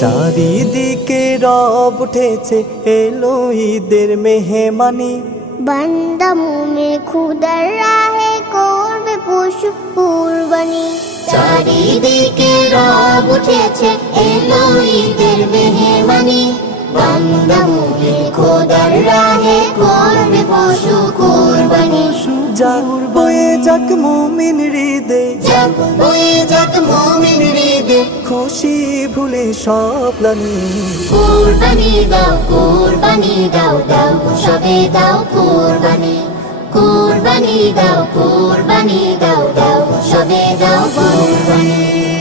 চারিদিকে রব উঠেছে, এলো ঈদের মেহমানি। বান্দা মুমিন খুদার রাহে করবে পশু কুরবানি। চারিদিকে রব উঠেছে, এলো ঈদের মেহমানি। বান্দা মুমিন খোদার রাহে করবে পশু কুরবানি। যাক বয়ে যাক মুমিন হৃদে, যাক বয়ে যাক মুমিন হৃদে, খুশি ভুলে সব গ্লানি। কুরবানি দাও, কুরবানি দাও, দাও সবে দাও কুরবানি। কুরবানি দাও, কুরবানি দাও, দাও সবে দাও কুরবানি।